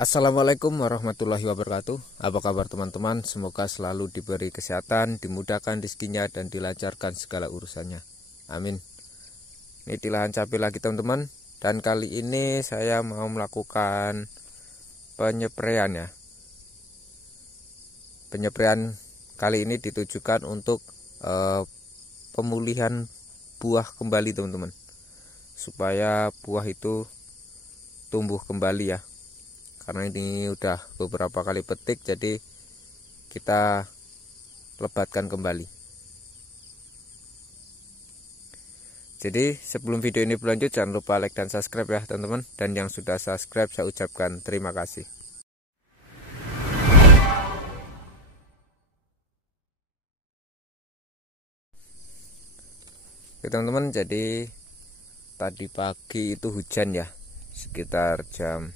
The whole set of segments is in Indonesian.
Assalamualaikum warahmatullahi wabarakatuh. Apa kabar teman-teman? Semoga selalu diberi kesehatan, dimudahkan rezekinya, dan dilancarkan segala urusannya. Amin. Ini di lahan cabai lagi teman-teman. Dan kali ini saya mau melakukan penyepraian ya. Penyepraian kali ini ditujukan untuk pemulihan buah kembali teman-teman. Supaya buah itu tumbuh kembali ya. Karena ini udah beberapa kali petik, jadi kita lebatkan kembali. Jadi sebelum video ini berlanjut, jangan lupa like dan subscribe ya teman-teman. Dan yang sudah subscribe saya ucapkan terima kasih. Oke teman-teman, jadi tadi pagi itu hujan ya, sekitar jam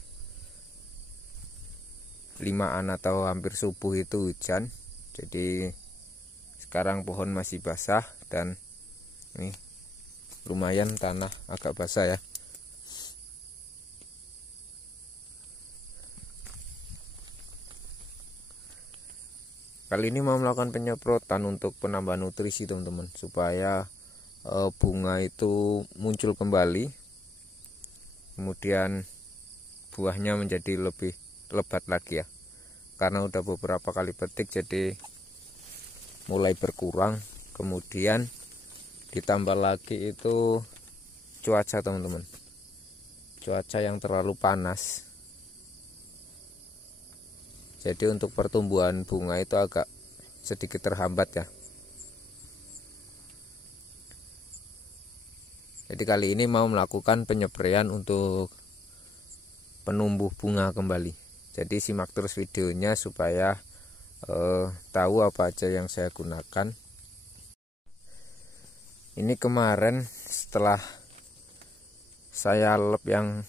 5-an atau hampir subuh itu hujan. Jadi sekarang pohon masih basah dan ini lumayan tanah agak basah ya. Kali ini mau melakukan penyemprotan untuk penambahan nutrisi teman-teman, supaya bunga itu muncul kembali, kemudian buahnya menjadi lebih lebat lagi ya. Karena udah beberapa kali petik jadi mulai berkurang. Kemudian ditambah lagi itu cuaca teman-teman, cuaca yang terlalu panas, jadi untuk pertumbuhan bunga itu agak sedikit terhambat ya. Jadi kali ini mau melakukan penyepraian untuk penumbuh bunga kembali. Jadi simak terus videonya supaya tahu apa aja yang saya gunakan. Ini kemarin setelah saya lep yang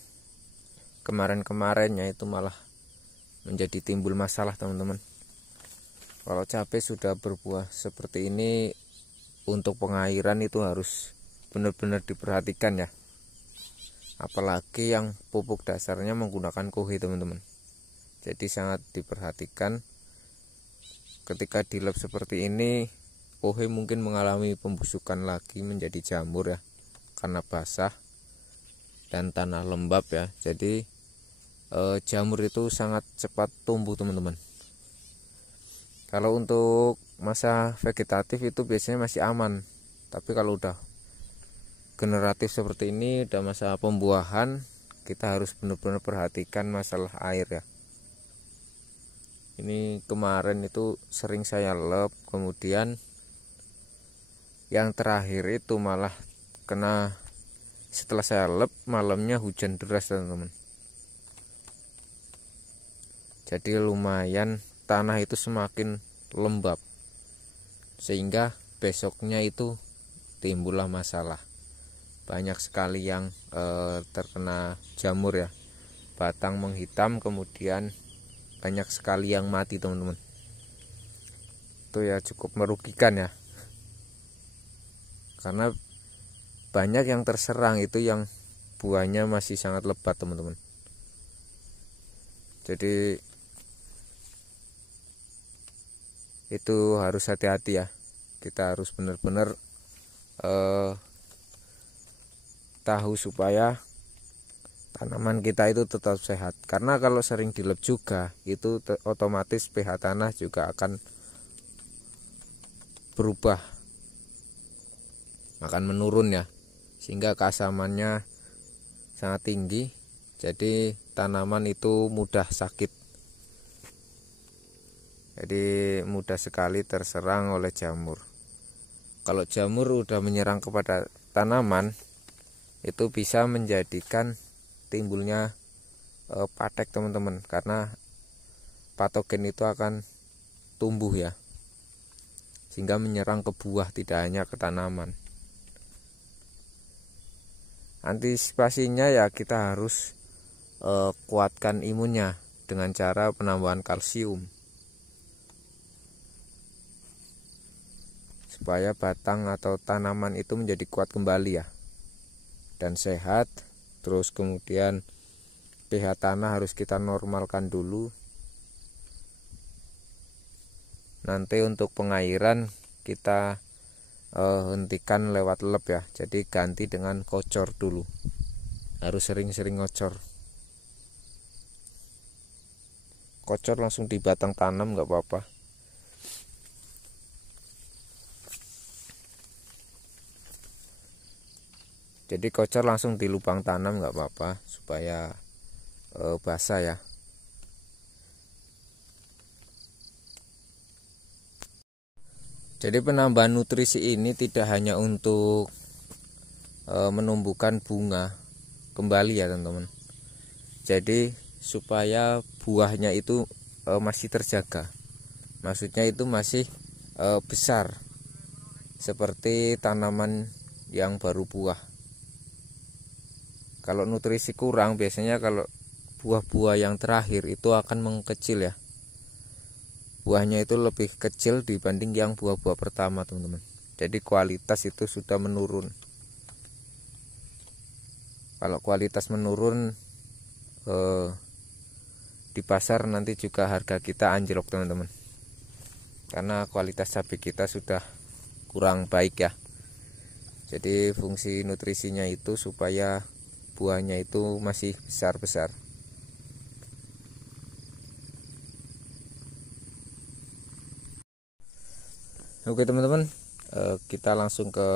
kemarin-kemarinnya itu malah menjadi timbul masalah teman-teman. Kalau cabai sudah berbuah seperti ini, untuk pengairan itu harus benar-benar diperhatikan ya. Apalagi yang pupuk dasarnya menggunakan kohe teman-teman. Jadi sangat diperhatikan. Ketika dilep seperti ini, kohe mungkin mengalami pembusukan lagi menjadi jamur ya, karena basah dan tanah lembab ya. Jadi jamur itu sangat cepat tumbuh teman-teman. Kalau untuk masa vegetatif itu biasanya masih aman, tapi kalau udah generatif seperti ini, udah masa pembuahan, kita harus benar-benar perhatikan masalah air ya. Ini kemarin itu sering saya lep, kemudian yang terakhir itu malah kena, setelah saya lep malamnya hujan deras teman-teman. Jadi lumayan tanah itu semakin lembab, sehingga besoknya itu timbullah masalah. Banyak sekali yang terkena jamur ya, batang menghitam, kemudian banyak sekali yang mati teman-teman. Itu ya cukup merugikan ya, karena banyak yang terserang itu yang buahnya masih sangat lebat teman-teman. Jadi itu harus hati-hati ya, kita harus benar-benar tahu supaya tanaman kita itu tetap sehat. Karena kalau sering dilep juga itu otomatis pH tanah juga akan berubah, akan menurun ya, sehingga keasamannya sangat tinggi. Jadi tanaman itu mudah sakit, jadi mudah sekali terserang oleh jamur. Kalau jamur udah menyerang kepada tanaman, itu bisa menjadikan timbulnya patek teman-teman, karena patogen itu akan tumbuh ya, sehingga menyerang ke buah, tidak hanya ke tanaman. Antisipasinya ya kita harus kuatkan imunnya dengan cara penambahan kalsium, supaya batang atau tanaman itu menjadi kuat kembali ya, dan sehat. Terus kemudian pH tanah harus kita normalkan dulu. Nanti untuk pengairan kita hentikan lewat lep ya, jadi ganti dengan kocor dulu, harus sering-sering ngocor. Kocor langsung di batang tanam nggak apa-apa. Jadi kocor langsung di lubang tanam nggak apa-apa, supaya basah ya. Jadi penambahan nutrisi ini tidak hanya untuk menumbuhkan bunga kembali ya teman-teman. Jadi supaya buahnya itu masih terjaga, maksudnya itu masih besar seperti tanaman yang baru buah. Kalau nutrisi kurang, biasanya kalau buah-buah yang terakhir itu akan mengecil ya, buahnya itu lebih kecil dibanding yang buah-buah pertama teman-teman. Jadi kualitas itu sudah menurun. Kalau kualitas menurun di pasar nanti juga harga kita anjlok teman-teman, karena kualitas cabai kita sudah kurang baik ya. Jadi fungsi nutrisinya itu supaya buahnya itu masih besar-besar. Oke teman-teman, kita langsung ke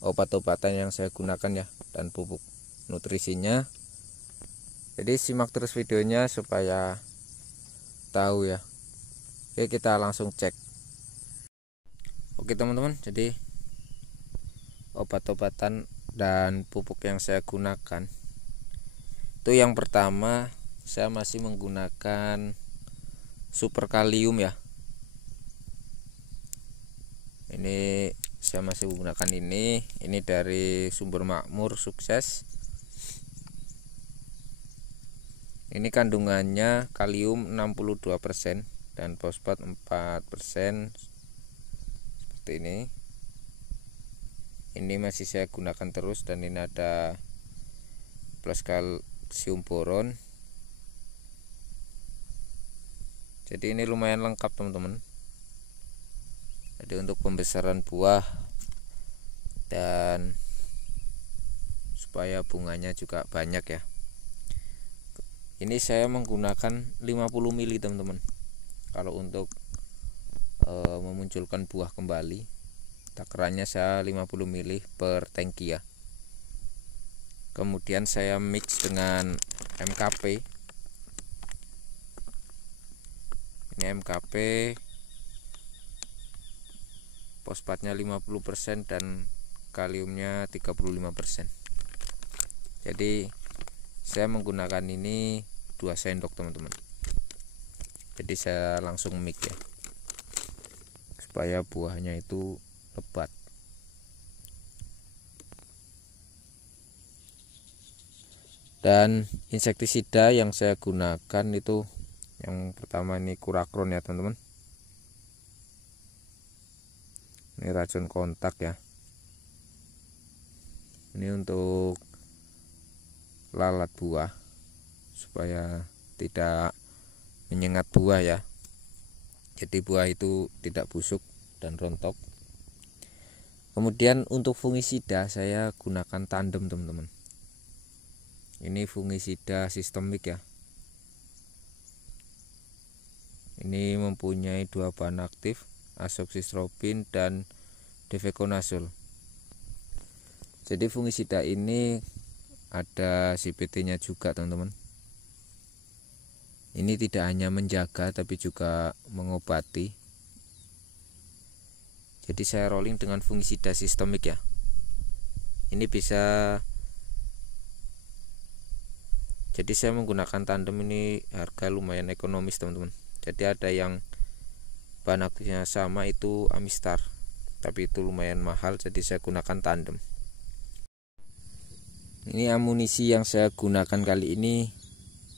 obat-obatan yang saya gunakan ya, dan pupuk nutrisinya. Jadi simak terus videonya supaya tahu ya. Oke, kita langsung cek. Oke teman-teman, jadi obat-obatan dan pupuk yang saya gunakan itu, yang pertama saya masih menggunakan super kalium ya. Ini saya masih menggunakan ini dari Sumber Makmur Sukses. Ini kandungannya kalium 62% dan fosfat 4%, seperti ini. Ini masih saya gunakan terus, dan ini ada plus kalsium boron. Jadi ini lumayan lengkap teman-teman. Jadi untuk pembesaran buah dan supaya bunganya juga banyak ya. Ini saya menggunakan 50 ml teman-teman. Kalau untuk memunculkan buah kembali, takarannya saya 50 ml per tangki ya. Kemudian saya mix dengan MKP. Ini MKP, fosfatnya 50% dan kaliumnya 35%. Jadi saya menggunakan ini 2 sendok teman-teman. Jadi saya langsung mix ya, supaya buahnya itu lebat. Dan insektisida yang saya gunakan itu, yang pertama ini Kurakron ya teman-teman. Ini racun kontak ya. Ini untuk lalat buah supaya tidak menyengat buah ya. Jadi buah itu tidak busuk dan rontok. Kemudian untuk fungisida saya gunakan tandem teman-teman. Ini fungisida sistemik ya. Ini mempunyai 2 bahan aktif, azoxystrobin dan defeconazole. Jadi fungisida ini ada CPT-nya juga teman-teman. Ini tidak hanya menjaga tapi juga mengobati. Jadi saya rolling dengan fungisida sistemik ya. Ini bisa, jadi saya menggunakan tandem ini, harga lumayan ekonomis teman-teman. Jadi ada yang bahan aktifnya sama, itu Amistar, tapi itu lumayan mahal, jadi saya gunakan tandem. Ini amunisi yang saya gunakan kali ini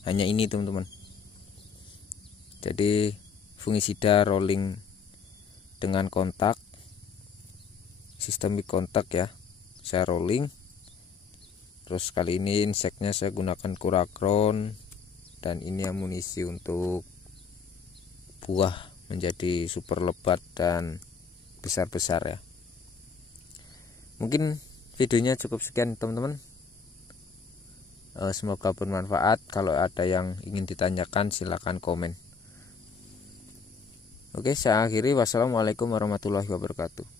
hanya ini teman-teman. Jadi fungisida rolling dengan kontak, sistemik kontak ya, saya rolling. Terus kali ini inseknya saya gunakan Kurakron dan ini amunisi untuk buah menjadi super lebat dan besar-besar ya. Mungkin videonya cukup sekian teman-teman. Semoga bermanfaat. Kalau ada yang ingin ditanyakan silahkan komen. Oke, saya akhiri. Wassalamualaikum warahmatullahi wabarakatuh.